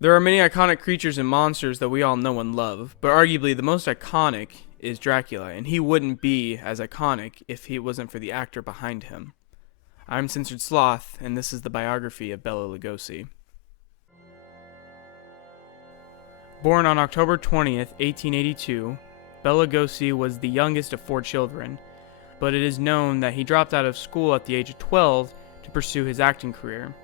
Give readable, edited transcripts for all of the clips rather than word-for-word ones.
There are many iconic creatures and monsters that we all know and love, but arguably the most iconic is Dracula, and he wouldn't be as iconic if it wasn't for the actor behind him. I'm Censored Sloth, and this is the biography of Bela Lugosi. Born on October 20th, 1882, Bela Lugosi was the youngest of 4 children, but it is known that he dropped out of school at the age of 12 to pursue his acting career.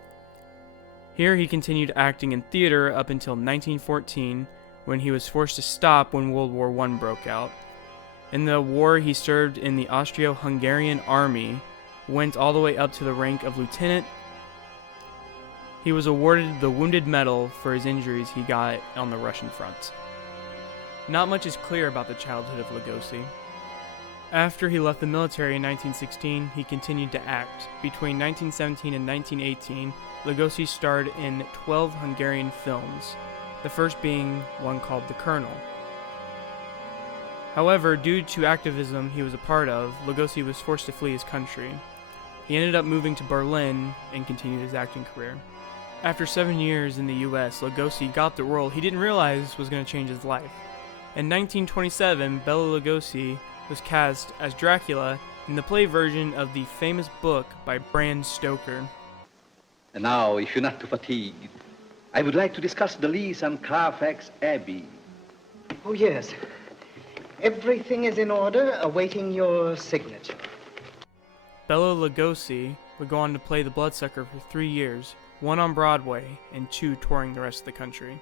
Here he continued acting in theater up until 1914, when he was forced to stop when World War I broke out. In the war, he served in the Austro-Hungarian army, went all the way up to the rank of lieutenant. He was awarded the Wounded Medal for his injuries he got on the Russian front. Not much is clear about the childhood of Lugosi. After he left the military in 1916, he continued to act. Between 1917 and 1918, Lugosi starred in 12 Hungarian films, the first being one called The Colonel. However, due to activism he was a part of, Lugosi was forced to flee his country. He ended up moving to Berlin and continued his acting career. After 7 years in the US, Lugosi got the role he didn't realize was going to change his life. In 1927, Bela Lugosi was cast as Dracula in the play version of the famous book by Bram Stoker. And now, if you're not too fatigued, I would like to discuss the lease on Carfax Abbey. Oh, yes. Everything is in order, awaiting your signature. Bela Lugosi would go on to play the Bloodsucker for 3 years, 1 on Broadway and 2 touring the rest of the country.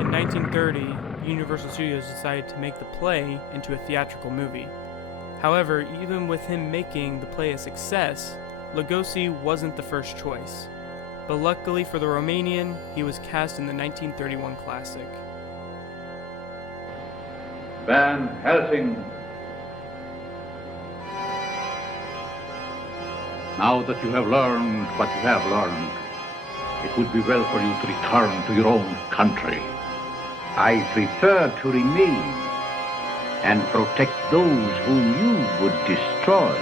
In 1930, Universal Studios decided to make the play into a theatrical movie. However, even with him making the play a success, Lugosi wasn't the first choice. But luckily for the Romanian, he was cast in the 1931 classic. Van Helsing. Now that you have learned what you have learned, it would be well for you to return to your own country. I prefer to remain and protect those whom you would destroy.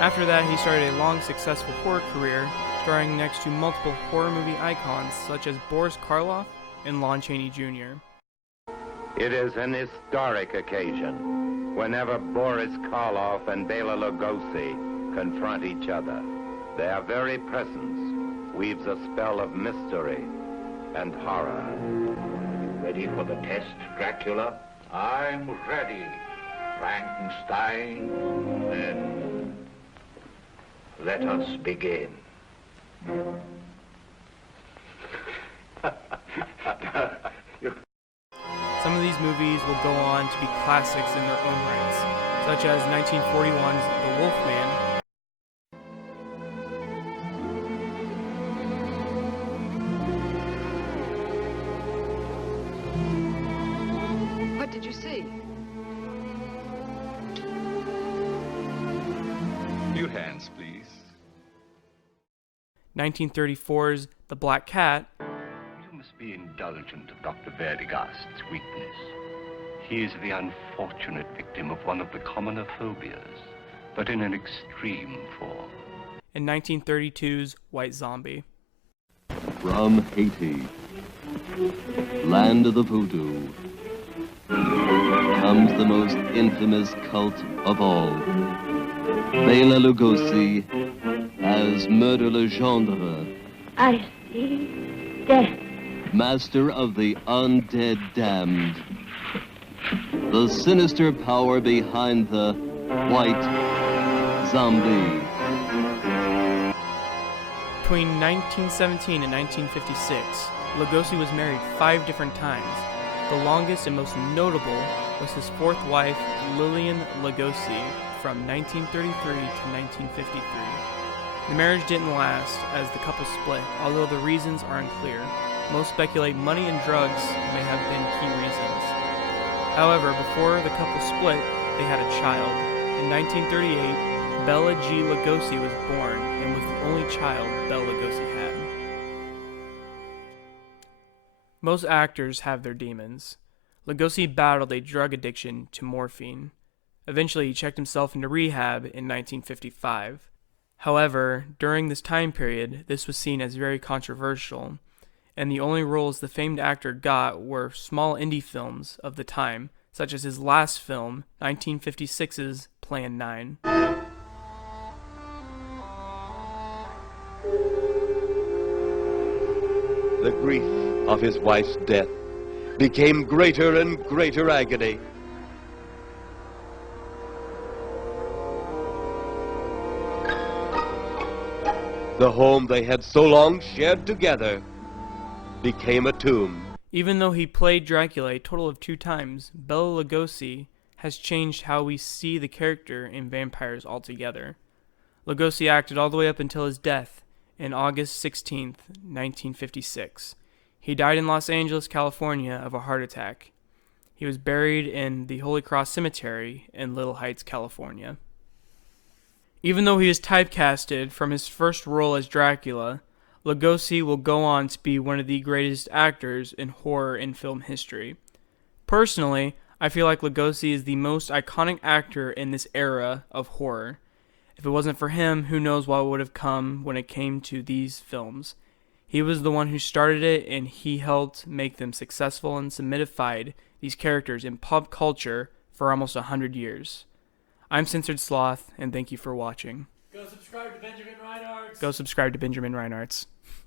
After that, he started a long, successful horror career, starring next to multiple horror movie icons such as Boris Karloff and Lon Chaney Jr. It is an historic occasion whenever Boris Karloff and Bela Lugosi confront each other. Their very presence weaves a spell of mystery and horror. Ready for the test, Dracula? I'm ready, Frankenstein. Then let us begin. Some of these movies will go on to be classics in their own rights, such as 1941's The Wolfman. What did you see? Your hands, please. 1934's The Black Cat. You must be indulgent of Dr. Verdigast's weakness. He is the unfortunate victim of one of the commoner phobias, but in an extreme form. And 1932's White Zombie. From Haiti, land of the voodoo, comes the most infamous cult of all. Bela Lugosi as Murder Legendre. I see death. Master of the undead damned. The sinister power behind the White Zombie. Between 1917 and 1956, Lugosi was married 5 different times. The longest and most notable was his 4th wife, Lilian Lugosi, from 1933 to 1953. The marriage didn't last, as the couple split, although the reasons are unclear. Most speculate money and drugs may have been key reasons. However, before the couple split, they had a child. In 1938, Bela G. Lugosi was born and was the only child Bela Lugosi had. Most actors have their demons. Lugosi battled a drug addiction to morphine. Eventually, he checked himself into rehab in 1955. However, during this time period, this was seen as very controversial, and the only roles the famed actor got were small indie films of the time, such as his last film, 1956's Plan 9. The grief of his wife's death became greater and greater agony. The home they had so long shared together became a tomb. Even though he played Dracula a total of 2 times, Bela Lugosi has changed how we see the character in vampires altogether. Lugosi acted all the way up until his death in August 16, 1956. He died in Los Angeles, California of a heart attack. He was buried in the Holy Cross Cemetery in Little Heights, California. Even though he is typecasted from his first role as Dracula, Lugosi will go on to be one of the greatest actors in horror in film history. Personally, I feel like Lugosi is the most iconic actor in this era of horror. If it wasn't for him, who knows what would have come when it came to these films. He was the one who started it, and he helped make them successful and solidified these characters in pop culture for almost 100 years. I'm Censored Sloth, and thank you for watching. Go subscribe to Benjamin Reinhardt's. Go subscribe to Benjamin Reinhardt's.